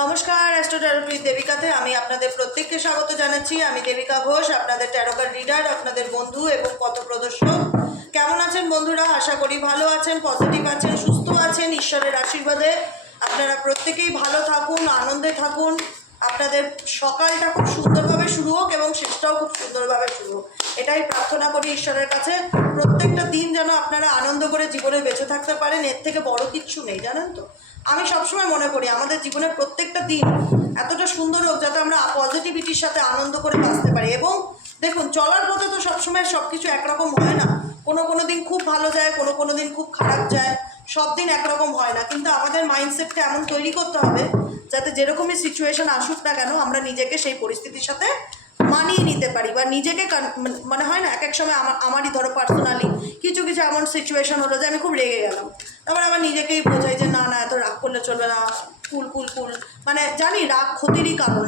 নমস্কার, অ্যাস্ট্রো ট্যারোপ্রিত দেবিকাতে আমি আপনাদের প্রত্যেককে স্বাগত জানাচ্ছি। আমি দেবিকা ঘোষ, আপনাদের ট্যারোকার রিডার, আপনাদের বন্ধু এবং পথপ্রদর্শক। কেমন আছেন বন্ধুরা? আশা করি ভালো আছেন, পজিটিভ আছেন, সুস্থ আছেন। ঈশ্বরের আশীর্বাদে আপনারা প্রত্যেকেই ভালো থাকুন, আনন্দে থাকুন। আপনাদের সকালটা খুব সুন্দরভাবে শুরু হোক এবং শেষটাও খুব সুন্দরভাবে শুরু হোক, এটাই প্রার্থনা করি ঈশ্বরের কাছে। প্রত্যেকটা দিন যেন আপনারা আনন্দ করে জীবনে বেঁচে থাকতে পারেন, এর থেকে বড় কিচ্ছু নেই, জানেন তো। আমি সবসময় মনে করি আমাদের জীবনের প্রত্যেকটা দিন এতটা সুন্দর হোক যাতে আমরা পজিটিভিটির সাথে আনন্দ করে বাঁচতে পারি। এবং দেখুন, চলার পথে তো সবসময় সব কিছু একরকম হয় না। কোনো দিন খুব ভালো যায়, কোনো দিন খুব খারাপ যায়, সব দিন একরকম হয় না। কিন্তু আমাদের মাইন্ডসেটটা এমন তৈরি করতে হবে যাতে যেরকমই সিচুয়েশন আসুক না কেন আমরা নিজেকে সেই পরিস্থিতির সাথে মানিয়ে নিতে পারি, বা নিজেকে মানে হয় না এক এক সময় আমারই ধরো পার্সোনালি কিছু এমন সিচুয়েশন হলো যে আমি খুব রেগে গেলাম, তারপর আমার নিজেকেই বোঝাই যে না এত রাগ করলে চলবে না, কুল মানে জানি রাগ ক্ষতিরই কারণ।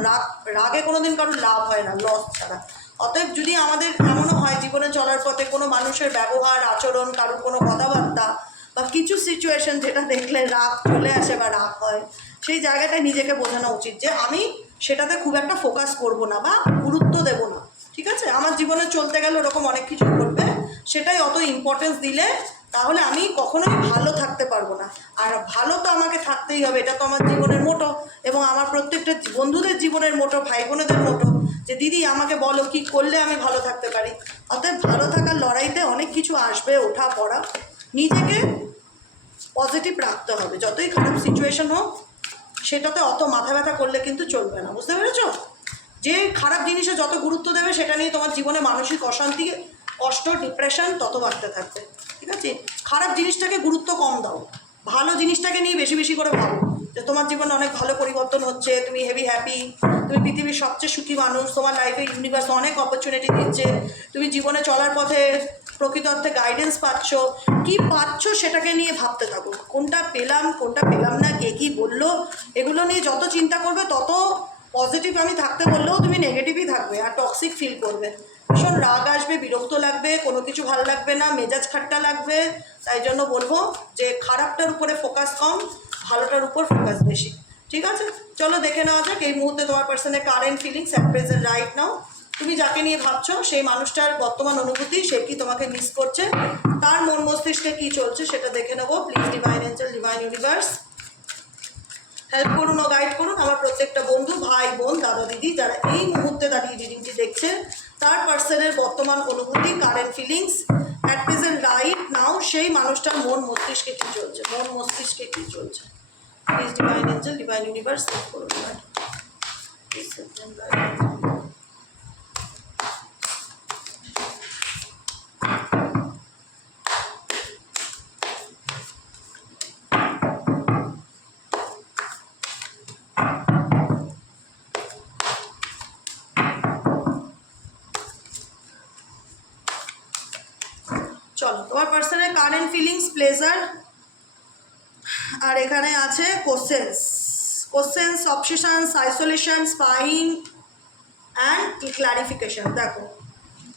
রাগে কোনোদিন কারোর লাভ হয় না, লস ছাড়া। অতএব যদি আমাদের এমনও হয় জীবনে চলার পথে কোনো মানুষের ব্যবহার আচরণ, কারোর কোনো কথাবার্তা বা কিছু সিচুয়েশন যেটা দেখলে রাগ চলে আসে বা রাগ হয়, সেই জায়গাটায় নিজেকে বোঝানো উচিত যে আমি সেটাতে খুব একটা ফোকাস করব না বা গুরুত্ব দেব না। ঠিক আছে, আমার জীবনে চলতে গেলে ওরকম অনেক কিছু ঘটবে, সেটাই অত ইম্পর্টেন্স দিলে তাহলে আমি কখনোই ভালো থাকতে পারবো না। আর ভালো তো আমাকে থাকতেই হবে, এটা তো আমার জীবনের মোটো এবং আমার প্রত্যেকটা বন্ধুদের জীবনের মোটো, ভাই বোনেদের মোটো, যে দিদি আমাকে বলো কি করলে আমি ভালো থাকতে পারি। অতএব ভালো থাকার লড়াইতে অনেক কিছু আসবে, ওঠা পড়া, নিজেকে পজিটিভ রাখতে হবে। যতই খারাপ সিচুয়েশন হোক সেটাতে অত মাথা ব্যথা করলে কিন্তু চলবে না, বুঝতে পেরেছ? যে খারাপ জিনিসে যত গুরুত্ব দেবে সেটা নিয়ে তোমার জীবনে মানসিক অশান্তি, কষ্ট, ডিপ্রেশন তত বাড়তে থাকবে। ঠিক আছে, খারাপ জিনিসটাকে গুরুত্ব কম দাও, ভালো জিনিসটাকে নিয়ে বেশি বেশি করে ভাবো যে তোমার জীবনে অনেক ভালো পরিবর্তন হচ্ছে, তুমি হেভি হ্যাপি, তুমি পৃথিবীর সবচেয়ে সুখী মানুষ, তোমার লাইফে ইউনিভার্স অনেক অপরচুনিটি দিচ্ছে, তুমি জীবনে চলার পথে প্রকৃত অর্থে গাইডেন্স পাচ্ছ। কি পাচ্ছ সেটাকে নিয়ে ভাবতে থাকো, কোনটা পেলাম কোনটা পেলাম না, কে কী বললো, এগুলো নিয়ে যত চিন্তা করবে তত পজিটিভ আমি থাকতে বললেও তুমি নেগেটিভই থাকবে আর টক্সিক ফিল করবে। ভীষণ রাগ আসবে, বিরক্ত লাগবে, কোনো কিছু ভালো লাগবে না, মেজাজ খাট্টা লাগবে। তাই জন্য বলবো যে খারাপটার উপরে ফোকাস কম, ভালোটার উপর ফোকাস বেশি। ঠিক আছে, চলো দেখে নেওয়া যাক এই মুহূর্তে তোমার পার্সনের current feelings at present right now. তুমি যাকে নিয়ে ভাবছো সেই মানুষটার বর্তমান অনুভূতি, সে কি তোমাকে মিস করছে, তার মন মস্তিষ্কে কী চলছে সেটা দেখে নেবো। Please divine Angel, divine universe help করুন ও গাইড করুন আমার প্রত্যেকটা বন্ধু, ভাই বোন, দাদা দিদি যারা এই মুহূর্তে দাঁড়িয়ে রিডিংটি দেখছে, তার পার্সনের বর্তমান অনুভূতি, current feelings at present right now, সেই মানুষটার মন মস্তিষ্কে কী চলছে, মন মস্তিষ্কে কী চলছে। Please divine Angel, divine universe help করুন। চলো তোমার পার্সনের কারেন্ট ফিলিংস, প্লেজার, আর এখানে আছে questions, obsessions, isolation, spying and clarification. দেখো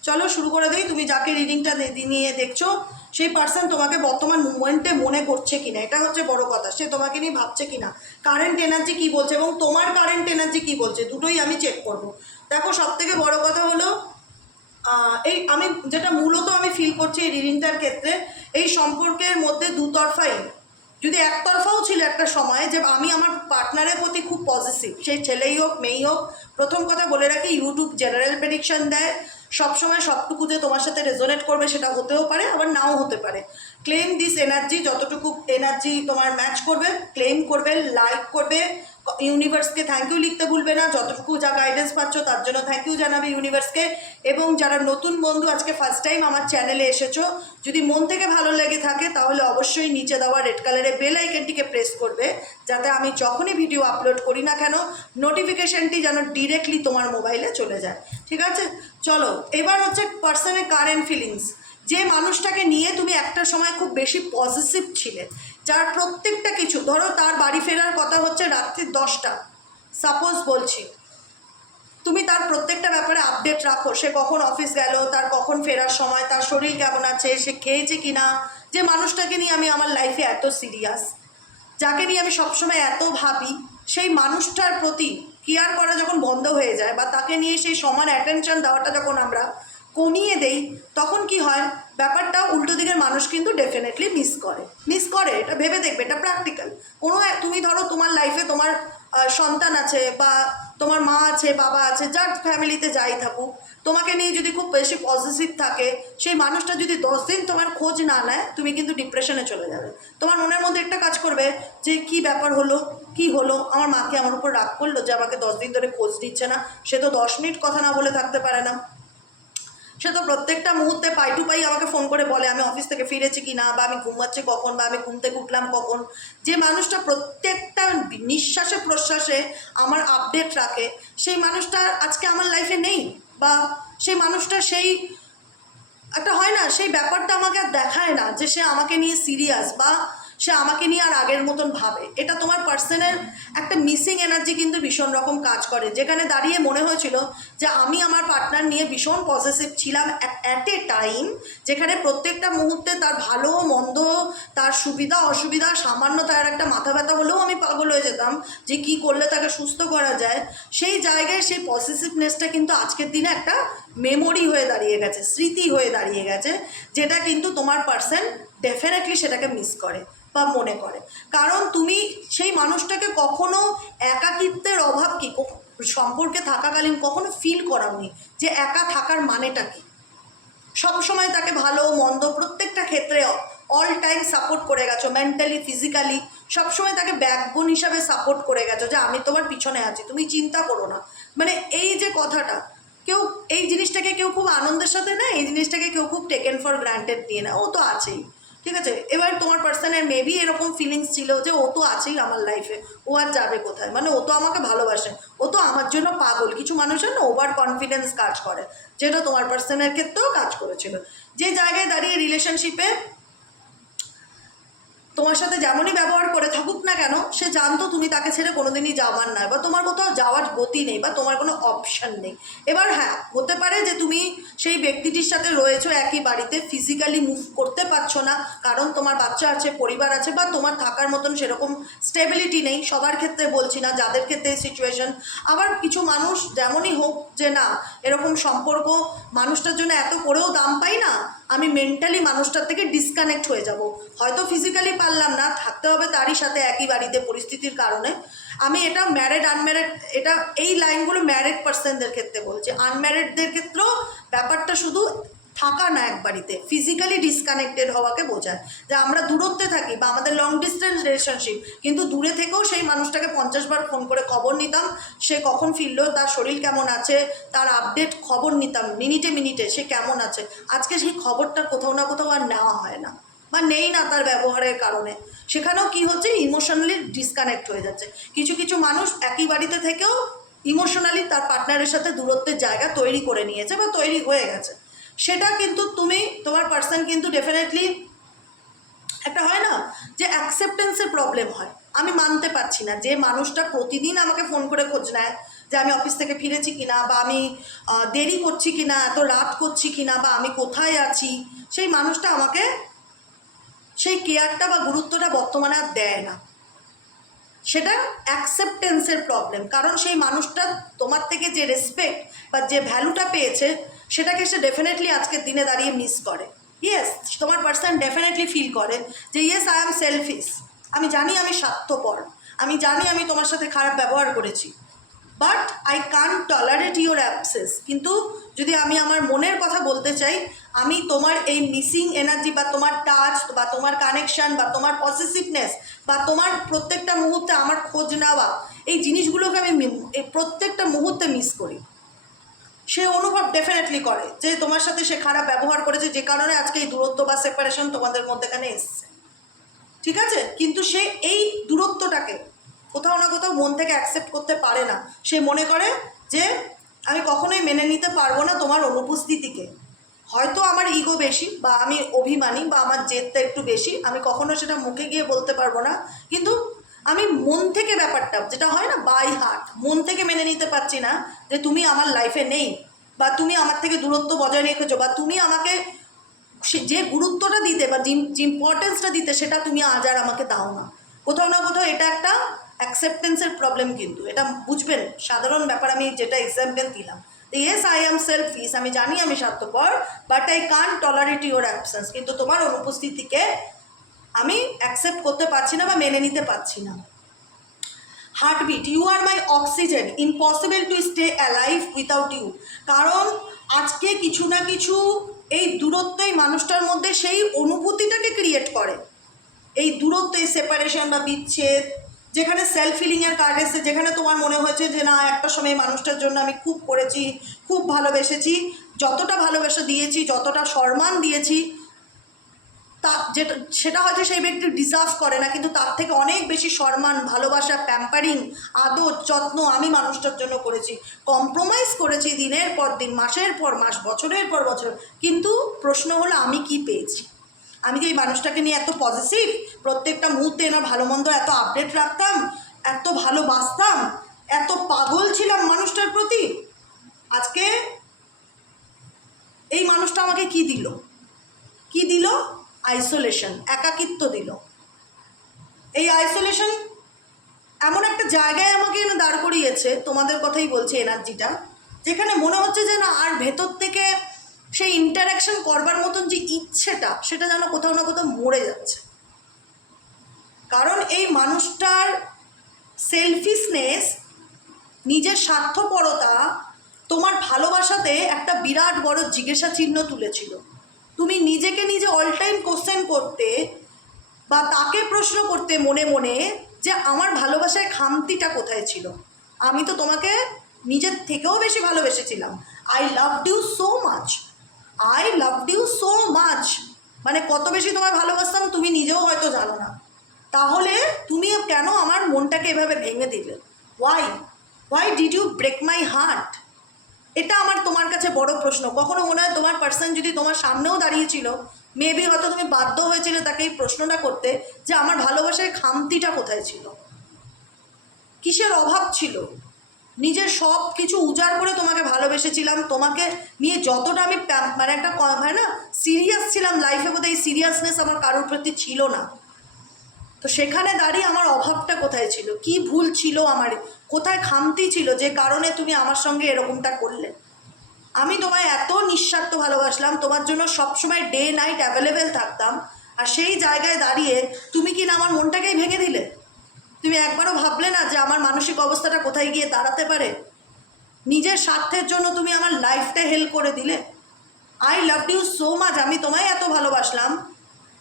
চলো শুরু করে দিই। তুমি যাকে রিডিংটা নিয়ে দেখছো সেই পার্সন তোমাকে বর্তমান মুভমেন্টে মনে করছে কিনা, এটা হচ্ছে বড় কথা। সে তোমাকে নিয়ে ভাবছে কিনা, কারেন্ট এনার্জি কী বলছে এবং তোমার কারেন্ট এনার্জি কী বলছে, দুটোই আমি চেক করব। দেখো সবথেকে বড় কথা হলো এই আমি যেটা মূলত আমি ফিল করছি এই রিডিংটার ক্ষেত্রে, এই সম্পর্কের মধ্যে দুতরফাই, যদি একতরফাও ছিল একটা সময় যে আমি আমার পার্টনারের প্রতি খুব পজিটিভ, সেই ছেলেই হোক মেয়েই হোক। প্রথম কথা বলে রাখি, ইউটিউব জেনারেল প্রেডিকশন দেয়, সবসময় সবটুকু যে তোমার সাথে রেজোনেট করবে সেটা হতেও পারে, আবার নাও হতে পারে। ক্লেম দিস এনার্জি, যতটুকু এনার্জি তোমার ম্যাচ করবে ক্লেম করবে, লাইক করবে, ইউনিভার্সকে থ্যাংক ইউ লিখতে ভুলবে না। যতটুকু যা গাইডেন্স পাচ্ছ তার জন্য থ্যাংক ইউ জানাবে ইউনিভার্সকে। এবং যারা নতুন বন্ধু আজকে ফার্স্ট টাইম আমার চ্যানেলে এসেছো, যদি মন থেকে ভালো লেগে থাকে তাহলে অবশ্যই নিচে দেওয়া রেড কালারের বেল আইকনটিকে প্রেস করবে, যাতে আমি যখনই ভিডিও আপলোড করি না কেন নোটিফিকেশানটি যেন ডিরেক্টলি তোমার মোবাইলে চলে যায়। ঠিক আছে, চলো এবার হচ্ছে পার্সনের কারেন্ট ফিলিংস। যে মানুষটাকে নিয়ে তুমি একটা সময় খুব বেশি পজিটিভ ছিলে, যার প্রত্যেকটা কিছু, ধরো তার বাড়ি ফেরার কথা হচ্ছে রাত্রি 10টা, সাপোজ বলছি, তুমি তার প্রত্যেকটা ব্যাপারে আপডেট রাখো, সে কখন অফিস গেল, তার কখন ফেরার সময়, তার শরীর কেমন আছে, সে খেয়েছে কিনা। যে মানুষটাকে নিয়ে আমি আমার লাইফে এত সিরিয়াস, যাকে নিয়ে আমি সবসময় এত ভাবি, সেই মানুষটার প্রতি কেয়ার করা যখন বন্ধ হয়ে যায় বা তাকে নিয়ে সেই সমান অ্যাটেনশন দেওয়াটা যখন আমরা কমিয়ে দেই, তখন কি হয়, ব্যাপারটা উল্টো দিকের মানুষ কিন্তু ডেফিনেটলি মিস করে। এটা ভেবে দেখবে, এটা প্র্যাকটিক্যাল। তুমি ধরো তোমার লাইফে তোমার সন্তান আছে বা তোমার মা আছে, বাবা আছে, যার ফ্যামিলিতে যাই থাকুক, তোমাকে নিয়ে যদি খুব বেশি পজিটিভ থাকে, সেই মানুষটা যদি 10 দিন তোমার খোঁজ না নেয়, তুমি কিন্তু ডিপ্রেশনে চলে যাবে। তোমার মনের মধ্যে একটা কাজ করবে যে কি ব্যাপার হলো, কি হলো, আমার মাকে আমার উপর রাগ করলো যে আমাকে 10 দিন ধরে খোঁজ দিচ্ছে না। সে তো 10 মিনিট কথা না বলে থাকতে পারে না, সে তো প্রত্যেকটা মুহূর্তে পাই টু পাই আমাকে ফোন করে বলে আমি অফিস থেকে ফিরেছি কি না, বা আমি ঘুমাচ্ছি কখন, বা আমি ঘুম থেকে উঠলাম কখন। যে মানুষটা প্রত্যেকটা নিঃশ্বাসে প্রশ্বাসে আমার আপডেট রাখে, সেই মানুষটা আজকে আমার লাইফে নেই, বা সেই মানুষটা সেই একটা হয় না, সেই ব্যাপারটা আমাকে আর দেখায় না যে সে আমাকে নিয়ে সিরিয়াস, বা সে আমাকে নিয়ে আর আগের মতন ভাবে। এটা তোমার পার্সনের একটা মিসিং এনার্জি কিন্তু ভীষণ রকম কাজ করে, যেখানে দাঁড়িয়ে মনে হয়েছিল যে আমি আমার পার্টনার নিয়ে ভীষণ পজিটিভ ছিলাম অ্যাট এ টাইম, যেখানে প্রত্যেকটা মুহূর্তে তার ভালো মন্দ, তার সুবিধা অসুবিধা, সামান্য তার একটা মাথা ব্যথা হলেও আমি পাগল হয়ে যেতাম যে কি করলে তাকে সুস্থ করা যায়। সেই জায়গায় সেই পজিটিভনেসটা কিন্তু আজকের দিনে একটা মেমোরি হয়ে দাঁড়িয়ে গেছে, স্মৃতি হয়ে দাঁড়িয়ে গেছে, যেটা কিন্তু তোমার পার্সন ডেফিনেটলি সেটাকে মিস করে বা মনে করে। কারণ তুমি সেই মানুষটাকে কখনো একাকিত্বের অভাব কি সম্পর্কে থাকাকালীন কখনো ফিল করাওনি, যে একা থাকার মানেটা কি। সবসময় তাকে ভালো মন্দ প্রত্যেকটা ক্ষেত্রে অল টাইম সাপোর্ট করে গেছো, মেন্টালি ফিজিক্যালি সবসময় তাকে ব্যাকবোন হিসাবে সাপোর্ট করে গেছো, যে আমি তোমার পিছনে আছি, তুমি চিন্তা করো না। মানে এই যে কথাটা, কেউ এই জিনিসটাকে কেউ খুব আনন্দের সাথে নেয়, এই জিনিসটাকে কেউ খুব টেকেন ফর গ্রান্টেড নিয়ে নেয়। ও তো আছেই, ঠিক আছে। এবার তোমার পার্সনের মেবি এরকম ফিলিংস ছিল যে ও তো আছেই আমার লাইফে, ও আর যাবে কোথায়, মানে ও তো আমাকে ভালোবাসে, ও তো আমার জন্য পাগল। কিছু মানুষের না ওভার কনফিডেন্স কাজ করে, যেটা তোমার পার্সনের ক্ষেত্রেও কাজ করেছিল। যে জায়গায় দাঁড়িয়ে রিলেশনশিপে তোমার সাথে যেমনই ব্যবহার করে থাকুক না কেন, সে জানতো তুমি তাকে ছেড়ে কোনোদিনই যাওয়ার নয়, বা তোমার কোথাও যাওয়ার গতি নেই, বা তোমার কোনো অপশান নেই। এবার হ্যাঁ, হতে পারে যে তুমি সেই ব্যক্তিটির সাথে রয়েছো একই বাড়িতে, ফিজিক্যালি মুভ করতে পারছো না, কারণ তোমার বাচ্চা আছে, পরিবার আছে, বা তোমার থাকার মতন সেরকম স্টেবিলিটি নেই। সবার ক্ষেত্রে বলছি না, যাদের ক্ষেত্রে এই সিচুয়েশন। আবার কিছু মানুষ যেমনই হোক যে না, এরকম সম্পর্ক মানুষটার জন্য এত করেও দাম পাই না, আমি মেন্টালি মানুষটার থেকে ডিসকানেক্ট হয়ে যাব। হয়তো ফিজিক্যালি পারলাম না, থাকতে হবে তারই সাথে একই বাড়িতে পরিস্থিতির কারণে। আমি এটা ম্যারিড আনম্যারিড, এটা এই লাইনগুলো ম্যারিড পার্সনদের ক্ষেত্রে বলছি। আনম্যারিডদের ক্ষেত্রেও ব্যাপারটা শুধু থাকা না এক বাড়িতে, ফিজিক্যালি ডিসকানেক্টেড হওয়াকে বোঝায়। যে আমরা দূরত্বে থাকি বা আমাদের লং ডিস্টেন্স রিলেশনশিপ, কিন্তু দূরে থেকেও সেই মানুষটাকে 50 বার ফোন করে খবর নিতাম, সে কখন ফিরলো, তার শরীর কেমন আছে, তার আপডেট খবর নিতাম মিনিটে মিনিটে, সে কেমন আছে। আজকে সেই খবরটা কোথাও না কোথাও আর নেওয়া হয় না, বা নেই না তার ব্যবহারের কারণে। সেখানেও কি হচ্ছে, ইমোশনালি ডিসকানেক্ট হয়ে যাচ্ছে। কিছু কিছু মানুষ একই বাড়িতে থেকেও ইমোশনালি তার পার্টনারের সাথে দূরত্বের জায়গা তৈরি করে নিয়েছে বা তৈরি হয়ে গেছে। সেটা কিন্তু তোমার পার্সন কিন্তু ডেফিনেটলি একটা হয় না যে অ্যাকসেপ্টেন্সের প্রবলেম হয়। আমি মানতে পারছি না যে মানুষটা প্রতিদিন আমাকে ফোন করে খোঁজ নেয় যে আমি অফিস থেকে ফিরেছি কিনা, বা আমি দেরি করছি কিনা, এত রাত করছি কিনা, বা আমি কোথায় আছি, সেই মানুষটা আমাকে সেই কেয়ারটা বা গুরুত্বটা বর্তমানে আর দেয় না। সেটা অ্যাকসেপ্টেন্সের প্রবলেম। কারণ সেই মানুষটা তোমার থেকে যে রেসপেক্ট বা যে ভ্যালুটা পেয়েছে, সেটাকে সে ডেফিনেটলি আজকের দিনে দাঁড়িয়ে মিস করে। ইয়েস, তোমার পার্সন ডেফিনেটলি ফিল করে যে ইয়েস আই অ্যাম সেলফিশ, আমি জানি আমি স্বার্থপর, আমি জানি আমি তোমার সাথে খারাপ ব্যবহার করেছি, but I can't tolerate your absence. কিন্তু যদি আমি আমার মনের কথা বলতে চাই, আমি তোমার এই মিসিং এনার্জি বা তোমার টাচ বা তোমার কানেকশান বা তোমার পসেসিভনেস বা তোমার প্রত্যেকটা মুহূর্তে আমার খোঁজ নেওয়া, এই জিনিসগুলোকে আমি এই প্রত্যেকটা মুহূর্তে মিস করি। সে অনুভব ডেফিনেটলি করে যে তোমার সাথে সে খারাপ ব্যবহার করেছে, যে কারণে আজকে এই দূরত্ব বা সেপারেশন তোমাদের মধ্যেখানে এসছে, ঠিক আছে। কিন্তু সে এই দূরত্বটাকে কোথাও না কোথাও মন থেকে অ্যাকসেপ্ট করতে পারে না। সে মনে করে যে আমি কখনোই মেনে নিতে পারবো না তোমার অনুপস্থিতিকে। হয়তো আমার ইগো বেশি, বা আমি অভিমানী, বা আমার জেদটা একটু বেশি, আমি কখনো সেটা মুখে গিয়ে বলতে পারবো না, কিন্তু আমি মন থেকে ব্যাপারটা যেটা হয় না বাই হার্ট, মন থেকে মেনে নিতে পারছি না যে তুমি আমার লাইফে নেই, বা তুমি আমার থেকে দূরত্ব বজায় রেখেছো, বা তুমি আমাকে যে গুরুত্বটা দিতে বা যে ইম্পর্টেন্সটা দিতে, সেটা তুমি আজ আর আমাকে দাও না। কোথাও না কোথাও এটা একটা অ্যাকসেপ্টেন্সের প্রবলেম, কিন্তু এটা বুঝবেন সাধারণ ব্যাপার। আমি যেটা এক্সাম্পল দিলাম, ইয়েস আই অ্যাম সেলফিশ, আমি জানি আমি স্বার্থপর, but I can't tolerate your absence, কিন্তু তোমার অনুপস্থিতিকে আমি অ্যাকসেপ্ট করতে পারছি না বা মেনে নিতে পারছি না। Heartbeat, you are my oxygen, impossible to stay alive without you. কারণ আজকে কিছু না কিছু এই দূরত্ব এই মানুষটার মধ্যে সেই অনুভূতিটাকে ক্রিয়েট করে। এই দূরত্ব, এই সেপারেশন বা বিচ্ছেদ, যেখানে সেলফ ফিলিংয়ের কার্ড এসে, যেখানে তোমার মনে হয়েছে যে না একটা সময় মানুষটার জন্য আমি খুব করেছি, খুব ভালোবেসেছি, যতটা ভালোবাসা দিয়েছি, যতটা সম্মান দিয়েছি, তা যেটা সেটা হয়তো সেই ব্যক্তি ডিজার্ভ করে না, কিন্তু তার থেকে অনেক বেশি সম্মান, ভালোবাসা, প্যাম্পারিং, আদর, যত্ন আমি মানুষটার জন্য করেছি, কম্প্রোমাইজ করেছি দিনের পর দিন, মাসের পর মাস, বছরের পর বছর। কিন্তু প্রশ্ন হলো আমি কি পেয়েছি? আমি কি এই মানুষটাকে নিয়ে এত পজিটিভ, প্রত্যেকটা মুহূর্তে এনার ভালো মন্দ এত আপডেট রাখতাম, এত ভালোবাসতাম, এত পাগল ছিলাম মানুষটার প্রতি? আজকে এই মানুষটা আমাকে কি দিল? কি দিল? আইসোলেশন, একাকিত্ব দিল। এই আইসোলেশন এমন একটা জায়গায় আমাকে এনে দাঁড় করিয়েছে, তোমাদের কথাই বলছি, এনার্জিটা, যেখানে মনে হচ্ছে যে না আর ভেতর থেকে সেই ইন্টারাকশন করবার মতন যে ইচ্ছেটা, সেটা যেন কোথাও না কোথাও মরে যাচ্ছে। কারণ এই মানুষটার সেলফিশনেস, নিজের স্বার্থপরতা তোমার ভালোবাসাতে একটা বিরাট বড় জিজ্ঞাসা চিহ্ন তুলেছিল। তুমি নিজেকে নিজে অল টাইম কোশ্চেন করতে বা তাকে প্রশ্ন করতে মনে মনে যে আমার ভালোবাসায় খামতিটা কোথায় ছিল। আমি তো তোমাকে নিজের থেকেও বেশি ভালোবেসেছিলাম। I loved you so much, I loved you so much, মানে কত বেশি তোমায় ভালোবাসতাম তুমি নিজেও হয়তো জানো না। তাহলে তুমি কেন আমার মনটাকে এভাবে ভেঙে দিলে? Why did you break my heart? এটা আমার তোমার কাছে বড় প্রশ্ন। কখনো মনে হয় তোমার পার্সন যদি তোমার সামনেও দাঁড়িয়েছিল, মেবি হয়তো তুমি বাধ্য হয়েছিলে তাকে এই প্রশ্নটা করতে যে আমার ভালোবাসায় খামতিটা কোথায় ছিল, কিসের অভাব ছিল। নিজের সব কিছু উজাড় করে তোমাকে ভালোবেসেছিলাম, তোমাকে নিয়ে যতটা আমি মানে একটা হয় না সিরিয়াস ছিলাম লাইফে, বোধহয় এই সিরিয়াসনেস আমার কারোর প্রতি ছিল না। তো সেখানে দাঁড়িয়ে আমার অভাবটা কোথায় ছিল, কি ভুল ছিল আমার, কোথায় খামতি ছিল যে কারণে তুমি আমার সঙ্গে এরকমটা করলে। আমি তোমায় এত নিঃস্বার্থ ভালোবাসলাম, তোমার জন্য সবসময় ডে নাইট অ্যাভেলেবেল থাকতাম, আর সেই জায়গায় দাঁড়িয়ে তুমি কি না আমার মনটাকেই ভেঙে দিলে? তুমি একবারও ভাবলে না যে আমার মানসিক অবস্থাটা কোথায় গিয়ে দাঁড়াতে পারে? নিজের স্বার্থের জন্য তুমি আমার লাইফটা হেল্প করে দিলে। I loved you so much, আমি তোমায় এত ভালোবাসলাম,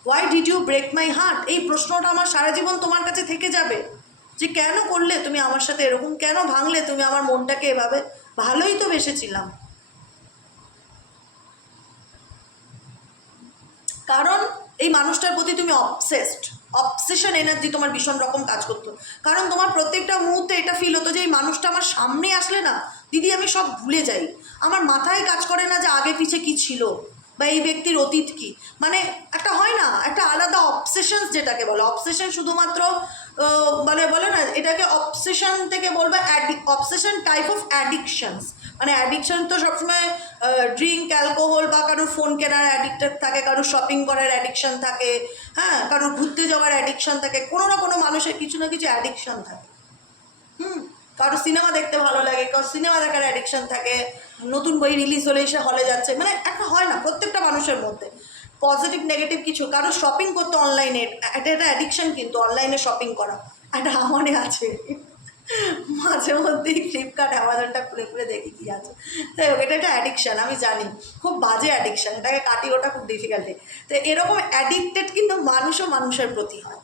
why did you break my heart? এই প্রশ্নটা আমার সারা জীবন তোমার কাছে থেকে যাবে যে কেন করলে তুমি আমার সাথে এরকম, কেন ভাঙলে তুমি আমার মনটাকে এভাবে? ভালোই তো বেসেছিলাম। কারণ এই মানুষটার প্রতি তুমি অবসেশন এনার্জি তোমার ভীষণ রকম কাজ করতো। কারণ তোমার প্রত্যেকটা মুহূর্তে এটা ফিল হতো যে এই মানুষটা আমার সামনে আসলে না দিদি আমি সব ভুলে যাই, আমার মাথায় কাজ করে না যে আগে পিছে কি ছিল বা এই ব্যক্তির অতীত কি। মানে একটা হয় না একটা আলাদা অবসেশন, যেটাকে বলে অবসেশন, শুধুমাত্র বলে না এটাকে অবসেশন থেকে বলবে অবসেশন টাইপ অফ অ্যাডিকশনস। মানে অ্যাডিকশন তো সবসময় ড্রিঙ্ক, অ্যালকোহল বা কারোর ফোন কেনার অ্যাডিক্টেড থাকে, কারোর শপিং করার অ্যাডিকশন থাকে, হ্যাঁ, কারোর ঘুরতে যাওয়ার অ্যাডিকশন থাকে, কোনো না কোনো মানুষের কিছু না কিছু অ্যাডিকশন থাকে। কারো সিনেমা দেখতে ভালো লাগে, কারো সিনেমা দেখার অ্যাডিকশন থাকে, নতুন বই রিলিজ হলে এসে হলে যাচ্ছে, মানে একটা হয় না প্রত্যেকটা মানুষের মধ্যে পজিটিভ নেগেটিভ কিছু। কারো শপিং করতে অনলাইনে এটা অ্যাডিকশন, কিন্তু অনলাইনে শপিং করা একটা আমানে আছে, মাঝে মধ্যেই ফ্লিপকার্ট অ্যামাজনটা খুলে খুলে দেখি কী আছে। তাই হোক, এটা একটা অ্যাডিকশান, আমি জানি খুব বাজে অ্যাডিকশান, এটাকে কাটিয়ে ওটা খুব ডিফিকাল্টি। তো এরকম অ্যাডিক্টেড কিন্তু মানুষও মানুষের প্রতি হয়।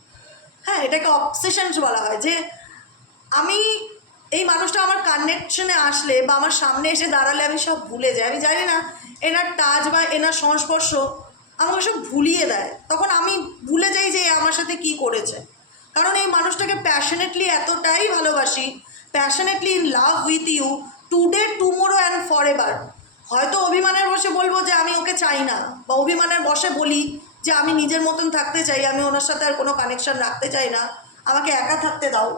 হ্যাঁ, এটাকে অবসেশনস বলা হয়। যে আমি এই মানুষটা আমার কানেকশনে আসলে বা আমার সামনে এসে দাঁড়ালে আমি সব ভুলে যাই। আমি জানি না এনার টাচ বা এনার সংস্পর্শ আমাকে সব ভুলিয়ে দেয়, তখন আমি ভুলে যাই যে আমার সাথে কি করেছে। কারণ এই মানুষটাকে প্যাশনেটলি এতটাই ভালোবাসি, passionately in love with you today, tomorrow and forever. হয়তো অভিমানের বসে বলবো যে আমি ওকে চাই না, বা অভিমানের বসে বলি যে আমি নিজের মতন থাকতে চাই, আমি ওনার সাথে আর কোনো কানেকশন রাখতে চাই না, আমাকে একা থাকতে দাও,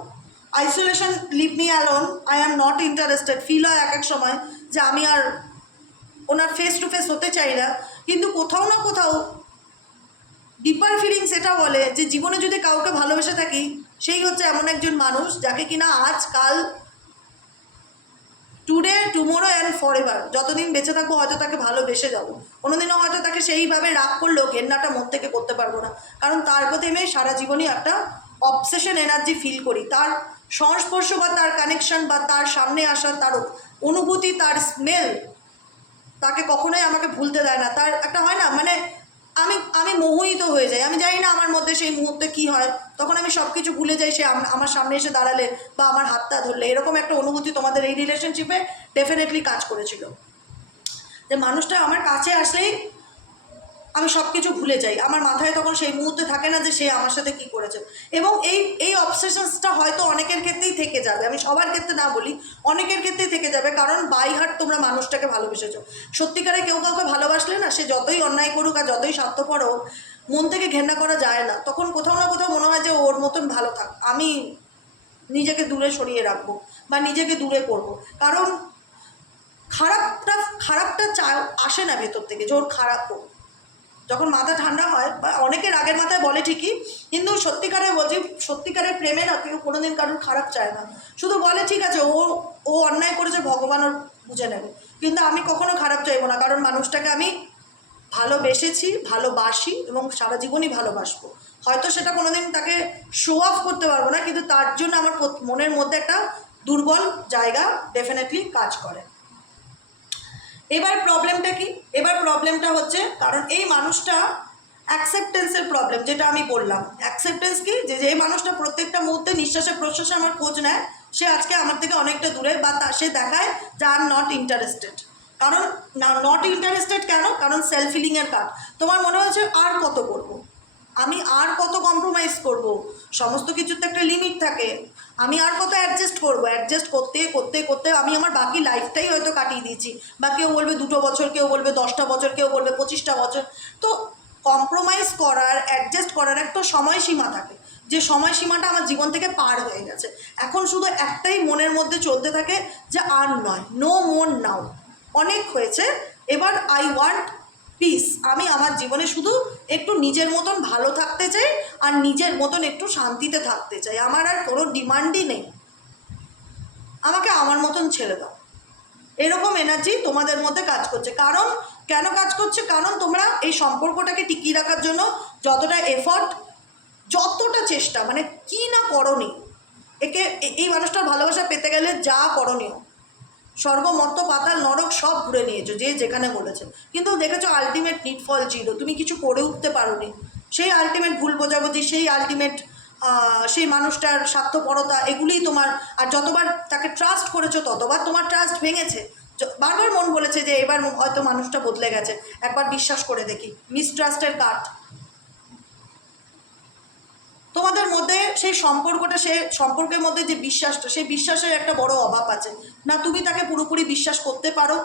isolation, leave me alone, I am not interested. Feel হয় এক এক সময় যে আমি আর ওনার ফেস টু ফেস হতে চাই না। কিন্তু কোথাও না কোথাও ডিপার ফিলিংস এটা বলে যে জীবনে যদি কাউকে ভালোবেসে থাকি সেই হচ্ছে এমন একজন মানুষ যাকে কিনা আজ কাল টুডে টুমোরো অ্যান্ড ফরএভার যতদিন বেঁচে থাকবো হয়তো তাকে ভালোবেসে যাবো, কোনোদিনও হয়তো তাকে সেইভাবে রাগ করলেও ঘেন্নাটা মন থেকে করতে পারবো না, কারণ তার প্রতি আমি সারা জীবনই একটা অবসেশন এনার্জি ফিল করি। তার সংস্পর্শ বা তার কানেকশন বা তার সামনে আসা তার অনুভূতি, তার স্মেল তাকে কখনোই আমাকে ভুলতে দেয় না। তার একটা হয় না, মানে আমি আমি মোহিত হয়ে যাই। আমি জানি না আমার মধ্যে সেই মুহূর্তে কী হয়, তখন আমি সব কিছু ভুলে যাই সে আমার সামনে এসে দাঁড়ালে বা আমার হাতটা ধরলে। এরকম একটা অনুভূতি তোমাদের এই রিলেশনশিপে ডেফিনেটলি কাজ করেছিল, যে মানুষটা আমার কাছে আসলেই আমি সব কিছু ভুলে যাই, আমার মাথায় তখন সেই মুহূর্তে থাকে না যে সে আমার সাথে কী করেছে। এবং এই অবসেশনসটা হয়তো অনেকের ক্ষেত্রেই থেকে যাবে, আমি সবার ক্ষেত্রে না বলি, অনেকের ক্ষেত্রেই থেকে যাবে, কারণ বাই হার্ট তোমরা মানুষটাকে ভালোবেসেছো। সত্যিকারে কেউ কাউকে ভালোবাসলে না, সে যতই অন্যায় করুক আর যতই স্বার্থপর হোক, মন থেকে ঘেন্না করা যায় না। তখন কোথাও না কোথাও মনে হয় যে ওর মতন ভালো থাক, আমি নিজেকে দূরে সরিয়ে রাখবো বা নিজেকে দূরে করবো, কারণ খারাপটা আসে না ভেতর থেকে যে ওর খারাপ হোক। যখন মাথা ঠান্ডা হয়, বা অনেকের আগের মাথায় বলে ঠিকই, কিন্তু সত্যিকারে বলছি, সত্যিকারের প্রেমে না কেউ কোনোদিন কারোর খারাপ চায় না, শুধু বলে ঠিক আছে ও অন্যায় করেছে, ভগবান ওর বুঝে নেবে, কিন্তু আমি কখনো খারাপ চাইবো না, কারণ মানুষটাকে আমি ভালোবেসেছি, ভালোবাসি এবং সারা জীবনই ভালোবাসবো। হয়তো সেটা কোনোদিন তাকে শো অফ করতে পারবো না, কিন্তু তার জন্য আমার মনের মধ্যে একটা দুর্বল জায়গা ডেফিনেটলি কাজ করে। এবার প্রবলেমটা কি? এবার প্রবলেমটা হচ্ছে, কারণ এই মানুষটা অ্যাকসেপ্টেন্সের প্রবলেম, যেটা আমি বললাম। অ্যাকসেপ্টেন্স কি, যে মানুষটা প্রত্যেকটা মুহূর্তে নিঃশ্বাসে প্রশ্বাসে আমার খোঁজ নেয়, সে আজকে আমার থেকে অনেকটা দূরে, বা সে দেখায় যে আই এম নট ইন্টারেস্টেড। কারণ নট ইন্টারেস্টেড কেন? কারণ সেলফ ফিলিংয়ের কাজ। তোমার মনে হচ্ছে আর কত করব, আমি আর কত কম্প্রোমাইজ করব, সমস্ত কিছুতে একটা লিমিট থাকে, আমি আর কত অ্যাডজাস্ট করবো, অ্যাডজাস্ট করতে করতে করতে আমি আমার বাকি লাইফটাই হয়তো কাটিয়ে দিয়েছি, বা কেউ বলবে 2 বছর, কেউ বলবে 10টা বছর, কেউ বলবে 25টা বছর। তো কম্প্রোমাইজ করার, অ্যাডজাস্ট করার একটা সময়সীমা থাকে, যে সময়সীমাটা আমার জীবন থেকে পার হয়ে গেছে। এখন শুধু একটাই মনের মধ্যে চলতে থাকে যে আর নয়, নো মোর নাও, অনেক হয়েছে, এবার আই ওয়ান্ট পিস। আমি আমার জীবনে শুধু একটু নিজের মতন ভালো থাকতে চাই আর নিজের মতন একটু শান্তিতে থাকতে চাই, আমার আর কোনো ডিমান্ডই নেই, আমাকে আমার মতন ছেড়ে দাও। এরকম এনার্জি তোমাদের মধ্যে কাজ করছে। কারণ কেন কাজ করছে? কারণ তোমরা এই সম্পর্কটাকে টিকিয়ে রাখার জন্য যতটা এফর্ট, যতটা চেষ্টা, মানে কি না করনি, এই মানুষটার ভালোবাসা পেতে গেলে যা করণীয়, সর্বমত্ত পাতাল নরক সব ঘুরে নিয়েছো, যে যেখানে বলেছে, কিন্তু দেখেছো আলটিমেট নিটফল জিরো, তুমি কিছু করে উঠতে পারোনি। সেই আলটিমেট ভুল বোঝাবুঝি, সেই আলটিমেট সেই মানুষটার স্বার্থপরতা, এগুলিই তোমার। আর যতবার তাকে ট্রাস্ট করেছো ততবার তোমার ট্রাস্ট ভেঙেছে। বারবার মন বলেছে যে এবার হয়তো মানুষটা বদলে গেছে, একবার বিশ্বাস করে দেখি। মিসট্রাস্টের কাট তোমাদের মধ্যে, সেই সম্পর্কটা, সে সম্পর্কের মধ্যে যে বিশ্বাসটা, সেই বিশ্বাসের একটা বড় অভাব আছে। না তুমি তাকে পুরোপুরি বিশ্বাস করতে পারো,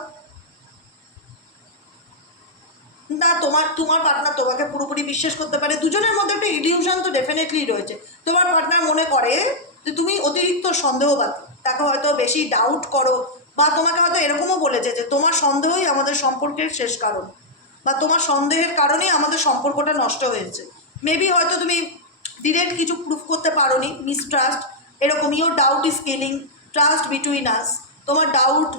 না তোমার পার্টনার তোমাকে পুরোপুরি বিশ্বাস করতে পারে। দুজনের মধ্যে একটা ইলিউশন তো ডেফিনেটলি রয়েছে। তোমার পার্টনার মনে করে যে তুমি অতিরিক্ত সন্দেহবাদী, তাকে হয়তো বেশি ডাউট করো, বা তোমাকে হয়তো এরকমও বলেছে যে তোমার সন্দেহই আমাদের সম্পর্কের শেষ কারণ, বা তোমার সন্দেহের কারণেই আমাদের সম্পর্কটা নষ্ট হয়েছে। মেবি হয়তো তুমি ডিরেক্ট কিছু প্রুফ করতে পারোনি, মিসট্রাস্ট, এরকম your doubt is killing trust between us. তোমার ডাউট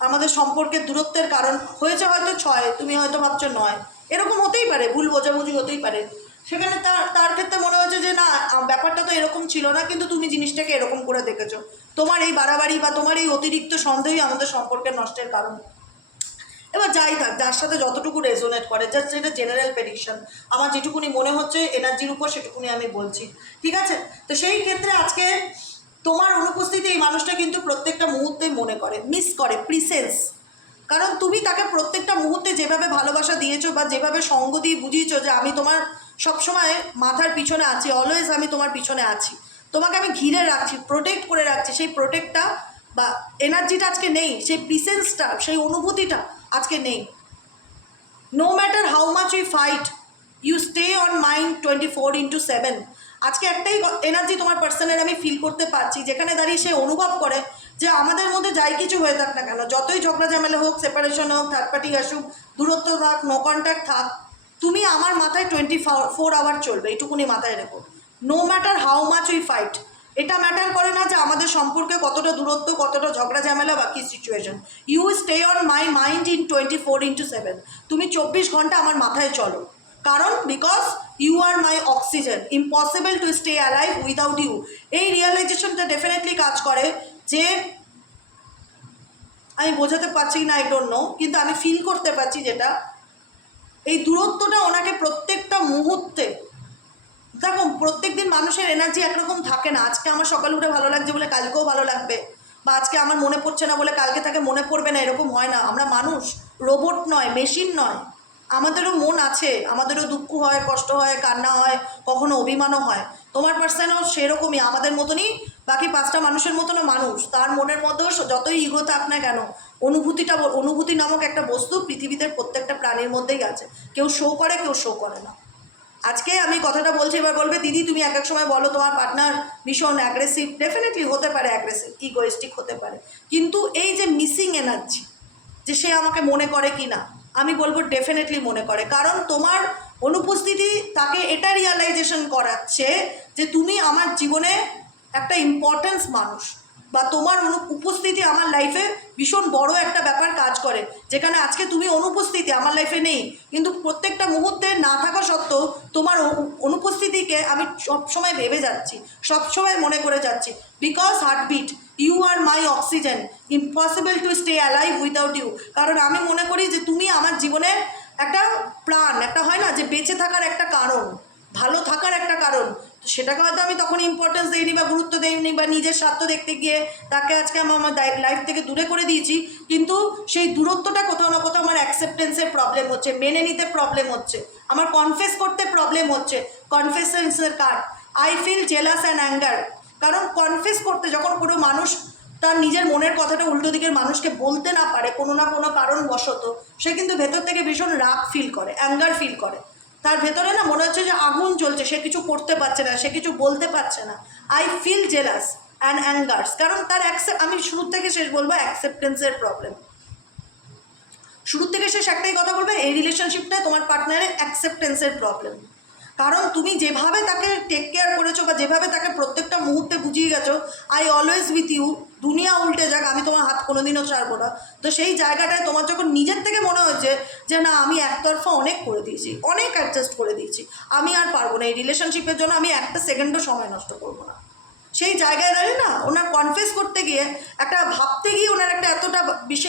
আমাদের সম্পর্কের দূরত্বের কারণ হয়েছে, হয়তো 6, তুমি হয়তো ভাবছো 9, এরকম হতেই পারে, ভুল বোঝাবুঝি হতেই পারে। সেখানে তার ক্ষেত্রে মনে হয়েছে যে না, ব্যাপারটা তো এরকম ছিল না, কিন্তু তুমি জিনিসটাকে এরকম করে দেখেছো। তোমার এই বাড়াবাড়ি বা তোমার এই অতিরিক্ত সন্দেহই আমাদের সম্পর্কের নষ্টের কারণ। এবার যাই থাক, যার সাথে যতটুকু রেজোনেট করে, জাস্ট এটা জেনারেল প্রেডিকশন, আমার যেটুকুনি মনে হচ্ছে এনার্জির উপর সেটুকুনি আমি বলছি, ঠিক আছে? তো সেই ক্ষেত্রে আজকে তোমার অনুপস্থিতি এই মানুষটা কিন্তু প্রত্যেকটা মুহূর্তে মনে করে, মিস করে, প্রিসেন্স। কারণ তুমি তাকে প্রত্যেকটা মুহূর্তে যেভাবে ভালোবাসা দিয়েছো, বা যেভাবে সঙ্গ দিয়ে বুঝিয়েছো যে আমি তোমার সবসময় মাথার পিছনে আছি, অলওয়েজ আমি তোমার পিছনে আছি, তোমাকে আমি ঘিরে রাখছি, প্রোটেক্ট করে রাখছি, সেই প্রোটেক্টটা বা এনার্জিটা আজকে নেই, সেই প্রিসেন্সটা, সেই অনুভূতিটা আজকে নেই। No matter how much we fight, you stay on mind 24/7। আজকে একটাই এনার্জি তোমার পার্সনের আমি ফিল করতে পারছি, যেখানে দাঁড়িয়ে সে অনুভব করে যে আমাদের মধ্যে যাই কিছু হয়ে থাক না কেন, যতই ঝগড়া ঝামেলা হোক, সেপারেশন হোক, থার্ড পার্টি আসুক, দূরত্ব থাক, নো কন্ট্যাক্ট থাক, তুমি আমার মাথায় 24 আওয়ার চলবে, এইটুকুনি মাথায় রেখো। No matter how much we fight. এটা ম্যাটার করে না যে আমাদের সম্পর্কে কতটা দূরত্ব, কতটা ঝগড়া ঝামেলা বা কী situation. You stay on my mind in 24/7। তুমি 24 ঘন্টা আমার মাথায় চলো, কারণ because you are my oxygen, impossible to stay alive without you. এই রিয়েলাইজেশনটা ডেফিনেটলি কাজ করে যে আমি বোঝাতে পারছি না, আই ডোন্ট নো, কিন্তু আমি ফিল করতে পারছি যেটা এই দূরত্বটা ওনাকে প্রত্যেকটা মুহূর্তে, দেখো প্রত্যেক দিন মানুষের এনার্জি একরকম থাকে না। আজকে আমার সকালে উঠে ভালো লাগছে বলে কালকেও ভালো লাগবে, বা আজকে আমার মনে পড়ছে না বলে কালকে তাকে মনে পড়বে না, এরকম হয় না। আমরা মানুষ, রোবট নয়, মেশিন নয়। আমাদেরও মন আছে, আমাদেরও দুঃখ হয়, কষ্ট হয়, কান্না হয়, কখনো অভিমানও হয়। তোমার পার্সনও সেরকমই, আমাদের মতনই, বাকি 5টা মানুষের মতনও মানুষ। তার মনের মধ্যেও যতই ইগো থাক না কেন, অনুভূতি নামক একটা বস্তু পৃথিবীতে প্রত্যেকটা প্রাণীর মধ্যেই আছে। কেউ শো করে, কেউ শো করে না। আজকে আমি কথাটা বলছি, এবার বলবে দিদি তুমি এক এক সময় বলো তোমার পার্টনার ভীষণ অ্যাগ্রেসিভ। ডেফিনেটলি হতে পারে অ্যাগ্রেসিভ, ইগোয়েস্টিক হতে পারে, কিন্তু এই যে মিসিং এনার্জি, যে সে আমাকে মনে করে কি না, আমি বলবো ডেফিনেটলি মনে করে। কারণ তোমার অনুপস্থিতি তাকে এটা রিয়ালাইজেশন করাচ্ছে যে তুমি আমার জীবনে একটা ইম্পর্টেন্স মানুষ, বা তোমার উপস্থিতি আমার লাইফে ভীষণ বড় একটা ব্যাপার কাজ করে। যেখানে আজকে তুমি অনুপস্থিতি আমার লাইফে নেই, কিন্তু প্রত্যেকটা মুহূর্তে না থাকা সত্ত্বেও তোমার অনুপস্থিতিকে আমি সবসময় ভেবে যাচ্ছি, সবসময় মনে করে যাচ্ছি। Because heartbeat, you are my oxygen, impossible to stay alive without you. কারণ আমি মনে করি যে তুমি আমার জীবনের একটা প্রাণ, একটা হয় না যে বেঁচে থাকার একটা কারণ, ভালো থাকার একটা কারণ। তো সেটাকে হয়তো আমি তখন ইম্পর্টেন্স দিইনি বা গুরুত্ব দিইনি, বা নিজের স্বার্থ দেখতে গিয়ে তাকে আজকে আমার লাইফ থেকে দূরে করে দিয়েছি। কিন্তু সেই দূরত্বটা কোথাও না কোথাও আমার অ্যাকসেপ্টেন্সের প্রবলেম হচ্ছে, মেনে নিতে প্রবলেম হচ্ছে, আমার কনফেস করতে প্রবলেম হচ্ছে। কনফেসেন্সের card, I feel jealous and anger. কারণ কনফেস করতে যখন কোনো মানুষ তার নিজের মনের কথাটা উল্টো দিকের মানুষকে বলতে না পারে কোনো না কোনো কারণবশত, সে কিন্তু ভেতর থেকে ভীষণ রাগ ফিল করে, অ্যাঙ্গার ফিল করে। তার ভেতরে না মনে হচ্ছে যে আগুন জ্বলছে, সে কিছু করতে পারছে না, সে কিছু বলতে পারছে না। আই ফিল জেলাস অ্যান্ড অ্যাঙ্গার্স, কারণ তার আমি শুরু থেকে শেষ বলবো অ্যাকসেপ্টেন্সের প্রবলেম। শুরু থেকে শেষ একটাই কথা বলবে, এই রিলেশনশিপটায় তোমার পার্টনারের অ্যাকসেপ্টেন্সের প্রবলেম। কারণ তুমি যেভাবে তাকে টেক কেয়ার করেছো, বা যেভাবে তাকে প্রত্যেকটা মুহূর্তে বুঝিয়ে গেছো আই অলওয়েজ উইথ ইউ, দুনিয়া উল্টে যাক আমি তোমার হাত কোনোদিনও ছাড়বো না। তো সেই জায়গাটায় তোমার যখন নিজের থেকে মনে হয়েছে যে না আমি একতরফা অনেক করে দিয়েছি, অনেক অ্যাডজাস্ট করে দিয়েছি, আমি আর পারবো না এই রিলেশনশিপের জন্য, আমি একটা সেকেন্ডও সময় নষ্ট করবো না, সেই জায়গায় দাঁড়িয়ে না ওনার কনফেস করতে গিয়ে, একটা ভাবতে গিয়ে ওনার একটা এতটা বেশি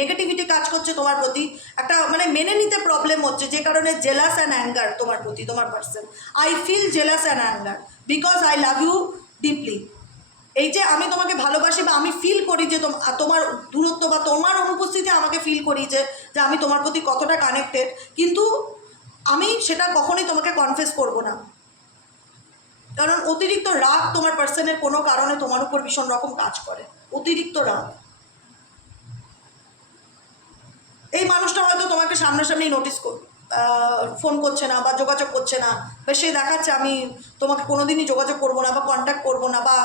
নেগেটিভিটি কাজ করছে তোমার প্রতি, একটা মানে মেনে নিতে প্রবলেম হচ্ছে, যে কারণে জেলাস অ্যান্ড অ্যাঙ্গার তোমার প্রতি, তোমার person. I feel jealous and anger because I love you deeply. এই যে আমি তোমাকে ভালোবাসি, বা আমি ফিল করি যে তোমার দূরত্ব বা তোমার অনুপস্থিতি আমাকে ফিল করি যে আমি তোমার প্রতি কতটা কানেক্টেড, কিন্তু আমি সেটা কখনোই তোমাকে কনফেস করব না। কারণ অতিরিক্ত রাগ তোমার পার্সনের কোনো কারণে তোমার উপর ভীষণ রকম কাজ করে, অতিরিক্ত রাগ। এই মানুষটা হয়তো তোমাকে সামনাসামনি নোটিস ফোন করছে না, বা যোগাযোগ করছে না, বা সে দেখাচ্ছে আমি তোমাকে কোনোদিনই যোগাযোগ করবো না, বা কন্ট্যাক্ট করবো না, বা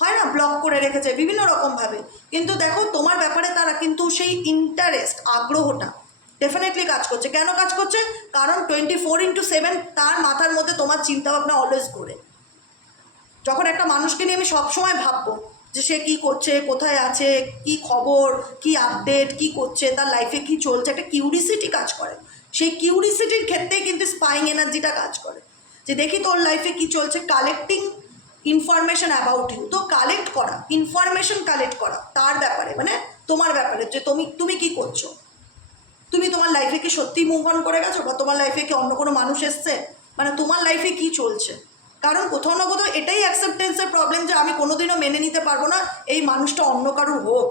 হয় না ব্লক করে রেখেছে বিভিন্ন রকমভাবে। কিন্তু দেখো তোমার ব্যাপারে তারা কিন্তু সেই ইন্টারেস্ট, আগ্রহটা ডেফিনেটলি কাজ করছে। কেন কাজ করছে? কারণ 24/7 তার মাথার মধ্যে তোমার চিন্তাভাবনা অলওয়েজ ঘোরে। যখন একটা মানুষকে নিয়ে আমি সবসময় ভাববো যে সে কী করছে, কোথায় আছে, কি খবর, কি আপডেট, কি করছে, তার লাইফে কি চলছে, একটা কিউরিসিটি কাজ করে। সেই কিউরিসিটির ক্ষেত্রেই কিন্তু স্পাইং এনার্জিটা কাজ করে, যে দেখি তোর লাইফে কি চলছে, কালেক্টিং ইনফরমেশন অ্যাবাউট ইউ। তো কালেক্ট করা, ইনফরমেশন কালেক্ট করা তার ব্যাপারে, মানে তোমার ব্যাপারে, যে তুমি কি করছো, তুমি তোমার লাইফে কি সত্যিই মুভ অন করে গেছো, বা তোমার লাইফে কি অন্য কোনো মানুষ এসছে, মানে তোমার লাইফে কি চলছে। কারণ কোথাও না কোথাও এটাই অ্যাকসেপ্টেন্সের প্রবলেম, যে আমি কোনোদিনও মেনে নিতে পারবো না এই মানুষটা অন্য কারোর হোক।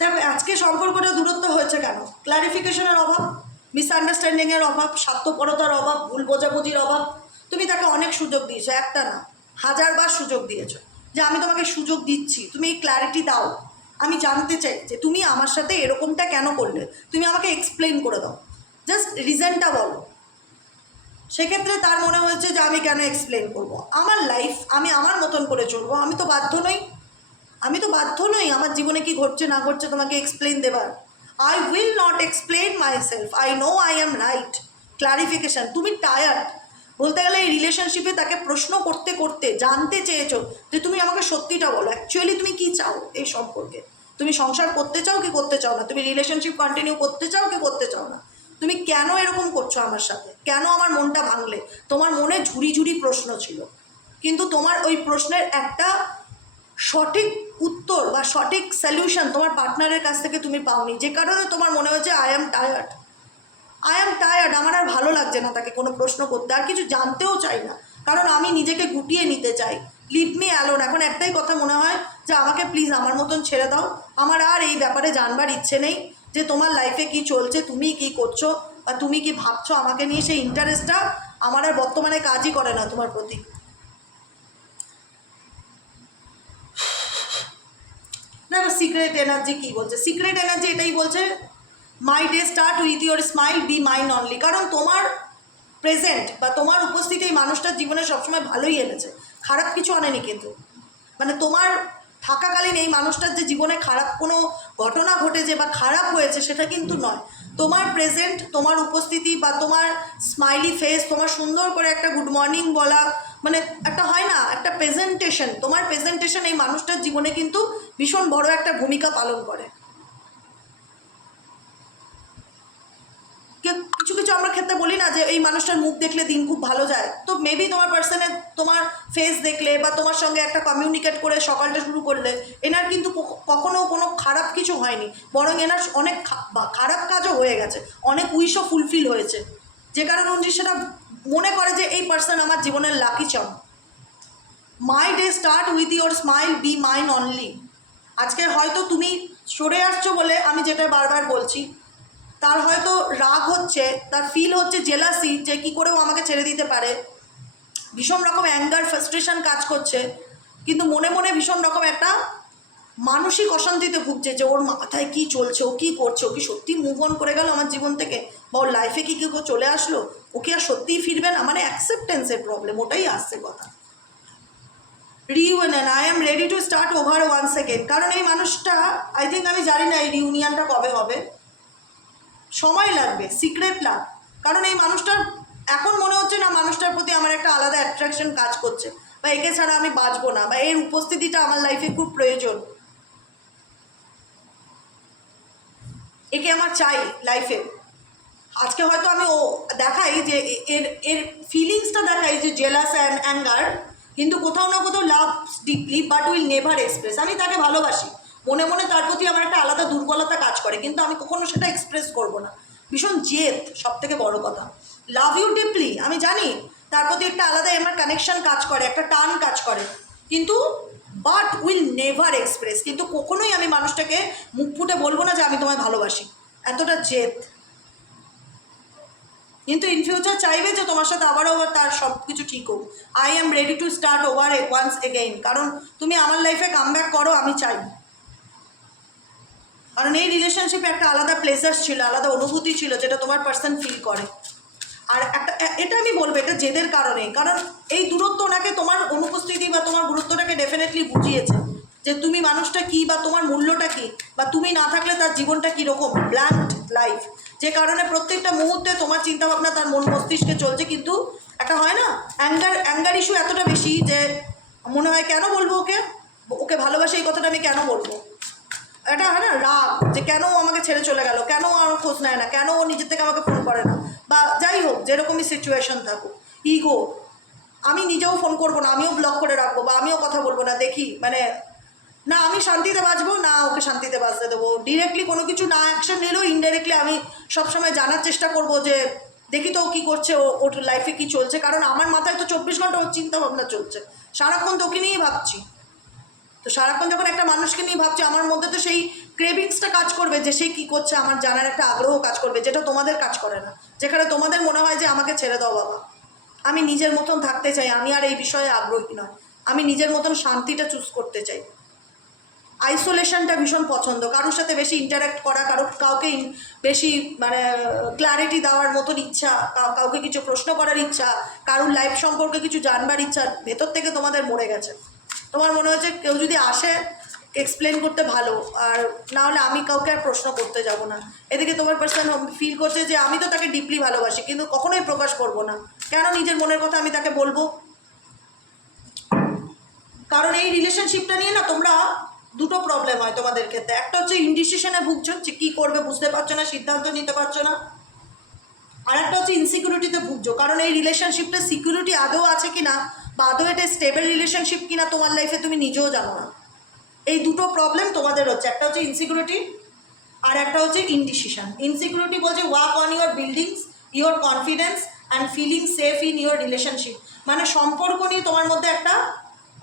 তবে আজকে সম্পর্কটা দূরত্ব হয়েছে কেন? ক্লারিফিকেশনের অভাব, মিসআন্ডারস্ট্যান্ডিংয়ের অভাব, স্বার্থপরতার অভাব, ভুল বোঝাবুঝির অভাব। তুমি তাকে অনেক সুযোগ দিয়েছো, একটা না 1000বার সুযোগ দিয়েছো, যে আমি তোমাকে সুযোগ দিচ্ছি, তুমি এই ক্ল্যারিটি দাও, আমি জানতে চাই যে তুমি আমার সাথে এরকমটা কেন করলে, তুমি আমাকে এক্সপ্লেন করে দাও, জাস্ট রিজনটা বলো। সেক্ষেত্রে তার মনে হয়েছে যে আমি কেন এক্সপ্লেন করবো, আমার লাইফ আমি আমার মতন করে চলবো, আমি তো বাধ্য নই আমার জীবনে কি ঘটছে না ঘটছে তোমাকে এক্সপ্লেন দেবার। I will not explain my self, I know I am right. Clarification, তুমি টায়ার্ড বলতে গেলে এই রিলেশনশিপে তাকে প্রশ্ন করতে করতে জানতে চেয়েছো যে তুমি আমাকে সত্যিটা বলো, অ্যাকচুয়ালি তুমি কি চাও এই সম্পর্কে, তুমি সংসার করতে চাও কি করতে চাও না, তুমি রিলেশনশিপ কন্টিনিউ করতে চাও কি করতে চাও না, তুমি কেন এরকম করছো আমার সাথে, কেন আমার মনটা ভাঙলে। তোমার মনে ঝুড়ি ঝুড়ি প্রশ্ন ছিল, কিন্তু তোমার ওই প্রশ্নের একটা সঠিক উত্তর বা সঠিক সলিউশন তোমার পার্টনারের কাছ থেকে তুমি পাওনি, যে কারণে তোমার মনে হয়েছে আই অ্যাম টায়ার্ড, আমার আর ভালো লাগছে না তাকে কোনো প্রশ্ন করতে, আর কিছু জানতেও চাই না, কারণ আমি নিজেকে গুটিয়ে নিতে চাই, লিভ মি অ্যালোন। এখন একটাই কথা মনে হয় যে আমাকে প্লিজ আমার মতন ছেড়ে দাও, আমার আর এই ব্যাপারে জানবার ইচ্ছে নেই যে তোমার লাইফে কি চলছে, তুমি কি করছো বা তুমি কি ভাবছো আমাকে নিয়ে, সেই ইন্টারেস্টটা আমার আর বর্তমানে কাজই করে না তোমার প্রতি। দেখো সিক্রেট এনার্জি কী বলছে, সিক্রেট এনার্জি এটাই বলছে my day start with your smile, be mine only. কারণ তোমার প্রেজেন্ট বা তোমার উপস্থিতি এই মানুষটার জীবনে সবসময় ভালোই এনেছে, খারাপ কিছু আনেনি। কিন্তু মানে তোমার থাকাকালীন এই মানুষটার যে জীবনে খারাপ কোনো ঘটনা ঘটেছে বা খারাপ হয়েছে সেটা কিন্তু নয়। তোমার প্রেজেন্ট, তোমার উপস্থিতি বা তোমার স্মাইলি ফেস, তোমার সুন্দর করে একটা গুড মর্নিং বলা, মানে একটা হয় না একটা প্রেজেন্টেশন, তোমার প্রেজেন্টেশন এই মানুষটার জীবনে কিন্তু ভীষণ বড় একটা ভূমিকা পালন করে। কিছু কিছু আমরা ক্ষেত্রে বলি না যে এই মানুষটার মুখ দেখলে দিন খুব ভালো যায়, তো মেবি তোমার পার্সনের তোমার ফেস দেখলে বা তোমার সঙ্গে একটা কমিউনিকেট করে সকালটা শুরু করলে এনার কিন্তু কখনো কোনো খারাপ কিছু হয়নি, বরং এনার অনেক খারাপ কাজও হয়ে গেছে, অনেক উইশও ফুলফিল হয়েছে, যে কারণে উনি সেটা মনে করে যে এই পার্সন আমার জীবনের lucky charm. My day start with your smile, be mine only. আজকে হয়তো তুমি সরে আসছো বলে আমি যেটা বারবার বলছি, তার হয়তো রাগ হচ্ছে, তার ফিল হচ্ছে জেলাসি যে কী করেও আমাকে ছেড়ে দিতে পারে, ভীষণ রকম অ্যাঙ্গার ফ্রাস্ট্রেশন কাজ করছে, কিন্তু মনে মনে ভীষণ রকম একটা মানসিক অশান্তিতে ভুগছে যে ওর মাথায় কী চলছে, ও কী করছে, ও কি সত্যি মুভ অন করে গেল আমার জীবন থেকে, বা ওর লাইফে কি কেউ চলে আসলো, ও কি আর সত্যিই ফিরবে না, মানে অ্যাকসেপ্টেন্সের প্রবলেম, ওটাই আসছে কথা। Reunion, I am ready to start over once again. কারণ এই মানুষটা আই থিঙ্ক, আমি জানি না এই রিউনিয়নটা কবে হবে, সময় লাগবে, সিক্রেট লাভ। কারণ এই মানুষটার এখন মনে হচ্ছে না মানুষটার প্রতি আমার একটা আলাদা অ্যাট্রাকশন কাজ করছে, বা একে ছাড়া আমি বাঁচবো না, বা এর উপস্থিতিটা আমার লাইফে খুব প্রয়োজন, একে আমার চাই লাইফে। আজকে হয়তো আমি ও দেখাই যে এর এর ফিলিংসটা দেখাই যে জেলাস অ্যান্ড অ্যাঙ্গার, কিন্তু কোথাও না কোথাও love deeply but will never express. আমি তাকে ভালোবাসি, মনে মনে তার প্রতি আমার একটা আলাদা দুর্বলতা কাজ করে, কিন্তু আমি কখনো সেটা এক্সপ্রেস করব না। ভীষণ জেদ, সব থেকে বড় কথা। লাভ ইউ ডিপলি, আমি জানি তার প্রতি একটা আলাদা আমার কানেকশন কাজ করে, একটা টান কাজ করে, কিন্তু বাট উইল নেভার এক্সপ্রেস। কিন্তু কখনোই আমি মানুষটাকে মুখ ফুটে বলবো না যে আমি তোমায় ভালোবাসি, এতটা জেদ। কিন্তু ইন ফিউচার চাইবে যে তোমার সাথে আবারও তার সব কিছু ঠিক হোক। I am ready to start over once again. কারণ তুমি আমার লাইফে কামব্যাক করো, আমি চাই। কারণ এই রিলেশনশিপে একটা আলাদা প্লেজার ছিল, আলাদা অনুভূতি ছিল, যেটা তোমার পার্সন ফিল করে। আর একটা এটা আমি বলবো এটা জেদের কারণে, কারণ এই দূরত্ব ওনাকে তোমার অনুপস্থিতি বা তোমার গুরুত্বটাকে ডেফিনেটলি বুঝিয়েছে যে তুমি মানুষটা কী বা তোমার মূল্যটা কী, বা তুমি না থাকলে তার জীবনটা কীরকম ব্ল্যাঙ্ক লাইফ, যে কারণে প্রত্যেকটা মুহূর্তে তোমার চিন্তাভাবনা তার মন মস্তিষ্কে চলছে। কিন্তু একটা হয় না অ্যাঙ্গার ইস্যু এতটা বেশি যে মনে হয় কেন বলবো ওকে, ওকে ভালোবাসে এই কথাটা আমি কেন বলবো, এটা হয় না রাগ যে কেন ও আমাকে ছেড়ে চলে গেল, কেন ও আমার খোঁজ নেয় না, কেন ও নিজের থেকে আমাকে ফোন করে না, বা যাই হোক যেরকমই সিচুয়েশন থাকুক, ইগো, আমি নিজেও ফোন করবো না, আমিও ব্লক করে রাখবো, বা আমিও কথা বলবো না, দেখি মানে না আমি শান্তিতে বাঁচবো না ওকে শান্তিতে বাঁচতে দেবো। ডিরেক্টলি কোনো কিছু না অ্যাকশন নিলেও ইনডাইরেক্টলি আমি সবসময় জানার চেষ্টা করবো যে দেখি তো ও কী করছে, ওর লাইফে কী চলছে, কারণ আমার মাথায় তো 24 ঘন্টা ওর চিন্তা ভাবনা চলছে, সারাক্ষণ তো ওকে নিয়েই ভাবছি। তো সারাক্ষণ যখন একটা মানুষকে নিয়ে ভাবছি, আমার মধ্যে তো সেই ক্রেভিংসটা কাজ করবে যে সে কী করছে, আমার জানার একটা আগ্রহ কাজ করবে, যেটা তোমাদের কাজ করে না, যেখানে তোমাদের মনে হয় যে আমাকে ছেড়ে দাও বাবা, আমি নিজের মতন থাকতে চাই, আমি আর এই বিষয়ে আগ্রহী নয়, আমি নিজের মতন শান্তিটা চুজ করতে চাই। আইসোলেশনটা ভীষণ পছন্দ, কারোর সাথে বেশি ইন্টারাক্ট করা, কাউকে বেশি মানে ক্ল্যারিটি দেওয়ার মতন ইচ্ছা, কাউকে কিছু প্রশ্ন করার ইচ্ছা, কারোর লাইফ সম্পর্কে কিছু জানবার ইচ্ছা ভেতর থেকে তোমাদের মরে গেছে। তোমার মনে হচ্ছে কেউ যদি আসে এক্সপ্লেন করতে ভালো, আর না হলে আমি কাউকে আর প্রশ্ন করতে যাব না। এদিকে তোমার পার্সন ফিল করছে যে আমি তো তাকে ডিপলি ভালোবাসি কিন্তু কখনোই প্রকাশ করব না, কেন নিজের মনের কথা আমি তাকে বলবো? কারণ এই রিলেশনশিপটা নিয়ে না তোমরা দুটো প্রবলেম হয় তোমাদের ক্ষেত্রে। একটা হচ্ছে ইনডিসিশনে ভুগছো, যে কী করবে বুঝতে পারছো না, সিদ্ধান্ত নিতে পারছো না। আর একটা হচ্ছে ইনসিকিউরিটিতে ভুগছো, কারণ এই রিলেশনশিপটা সিকিউরিটি আদৌ আছে কিনা বা আদৌ এটা স্টেবল রিলেশনশিপ কিনা তোমার লাইফে তুমি নিজেও জানো না। এই দুটো প্রবলেম তোমাদের হচ্ছে, একটা হচ্ছে ইনসিকিউরিটি আর একটা হচ্ছে ইনডিসিশন। ইনসিকিউরিটি বলছে work on your buildings your confidence and feeling safe in your relationship, মানে সম্পর্ক নিয়ে তোমার মধ্যে একটা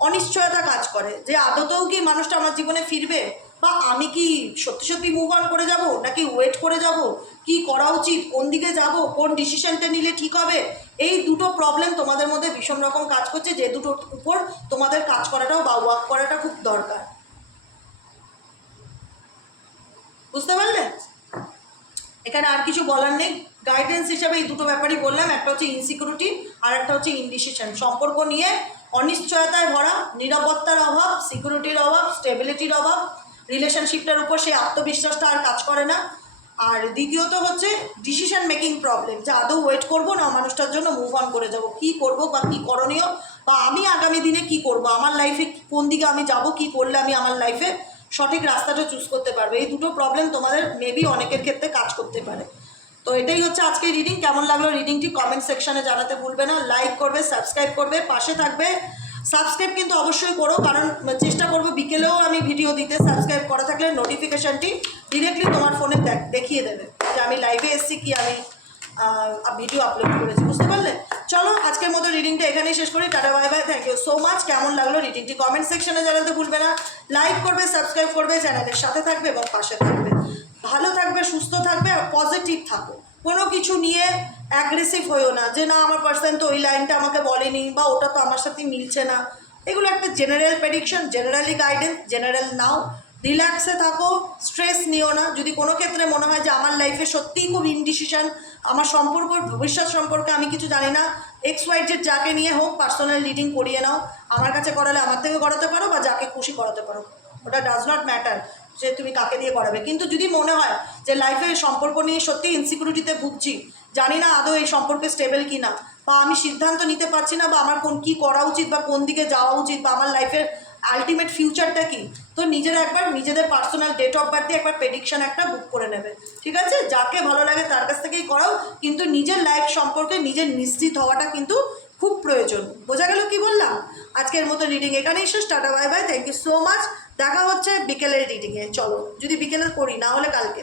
অনিশ্চয়তা কাজ করে যে আদতেও কি মানুষটা আমার জীবনে ফিরবে, বা আমি কি সত্যি সত্যি মুভ অন করে যাব নাকি ওয়েট করে যাব, কি করা উচিত, কোন দিকে যাব, কোন ডিসিশনটা নিলে ঠিক হবে। এই দুটো প্রবলেম তোমাদের মধ্যে ভীষণ রকম কাজ করছে, যে দুটোর উপর তোমাদের কাজ করাটাও বা ওয়ার্ক করাটা খুব দরকার। বুঝতে পারলে? এখানে আর কিছু বলার নেই, গাইডেন্স হিসাবে এই দুটো ব্যাপারই বললাম, একটা হচ্ছে ইনসিকিউরিটি আর একটা হচ্ছে ইনডিসিশন। সম্পর্ক নিয়ে অনিশ্চয়তায় ভরা, নিরাপত্তার অভাব, সিকিউরিটির অভাব, স্টেবিলিটির অভাব, রিলেশনশিপটার উপর সেই আত্মবিশ্বাসটা আর কাজ করে না। আর দ্বিতীয়ত হচ্ছে ডিসিশন মেকিং প্রবলেম, যে আদৌ ওয়েট করবো না মানুষটার জন্য মুভ অন করে যাব, কী করবো বা কী করণীয়, বা আমি আগামী দিনে কি করব, আমার লাইফে কোন দিকে আমি যাব, কি করলে আমি আমার লাইফে সঠিক রাস্তাটা চুজ করতে পারবে। এই দুটো প্রবলেম তোমাদের মেবি অনেকের ক্ষেত্রে কাজ করতে পারে। তো এটাই হচ্ছে আজকে রিডিং। কেমন লাগলো রিডিংটি কমেন্ট সেকশনে জানাতে ভুলবে না। লাইক করবে, সাবস্ক্রাইব করবে, পাশে থাকবে। সাবস্ক্রাইব কিন্তু অবশ্যই করো, কারণ চেষ্টা করবো বিকেলেও আমি ভিডিও দিতে। সাবস্ক্রাইব করা থাকলে নোটিফিকেশানটি ডিরেক্টলি তোমার ফোনে দেখিয়ে দেবে যে আমি লাইভে এসেছি কি আমি ভিডিও আপলোড করেছি। বুঝতে পারলে? চলো আজকের মতো রিডিংটা এখানেই শেষ করি। টাটা bye bye, thank you so much. কেমন লাগলো রিডিংটি কমেন্ট সেকশনে জানাতে ভুলবে না। লাইক করবে, সাবস্ক্রাইব করবে, চ্যানেলের সাথে থাকবে এবং পাশে থাকবে। ভালো থাকবে, সুস্থ থাকবে আর পজিটিভ থাকো। কোনো কিছু নিয়ে অ্যাগ্রেসিভ হয়েও না, যে না আমার পার্সন তো ওই লাইনটা আমাকে বলেনি বা ওটা তো আমার সাথে মিলছে না। এগুলো একটা general prediction, generally guidance, general now. রিল্যাক্সে থাকো, স্ট্রেস নিও না। যদি কোনো ক্ষেত্রে মনে হয় যে আমার লাইফে সত্যিই খুব ইনডিসিশন, আমার সম্পর্ক ভবিষ্যৎ সম্পর্কে আমি কিছু জানি না, XYZ যাকে নিয়ে হোক পার্সোনাল রিডিং করিয়ে নাও। আমার কাছে করালে আমার থেকে করাতে পারো বা যাকে খুশি করাতে পারো, ওটা ডাজ নট ম্যাটার যে তুমি কাকে দিয়ে করাবে। কিন্তু যদি মনে হয় যে লাইফে সম্পর্ক নিয়ে সত্যি ইনসিকিউরিটিতে ভুগছি, জানি না আদৌ এই সম্পর্কে স্টেবল কি না, বা আমি সিদ্ধান্ত নিতে পারছি না, বা আমার কী করা উচিত বা কোন দিকে যাওয়া উচিত, বা আমার লাইফের আলটিমেট ফিউচারটা কি, তো নিজেরা একবার নিজেদের পার্সোনাল ডেট অফ বার্থে একবার প্রেডিকশন একটা বুক করে নেবে। ঠিক আছে? যাকে ভালো লাগে তার কাছ থেকেই করাও, কিন্তু নিজের লাইফ সম্পর্কে নিজের নিশ্চিত হওয়াটা কিন্তু খুব প্রয়োজন। বোঝা গেল কি বললাম? আজকের মতো রিডিং এখানেই শেষ। টাটা bye bye, thank you so much. দেখা হচ্ছে বিকেলের রিডিংয়ে। চলো, যদি বিকেলে করি, না হলে কালকে।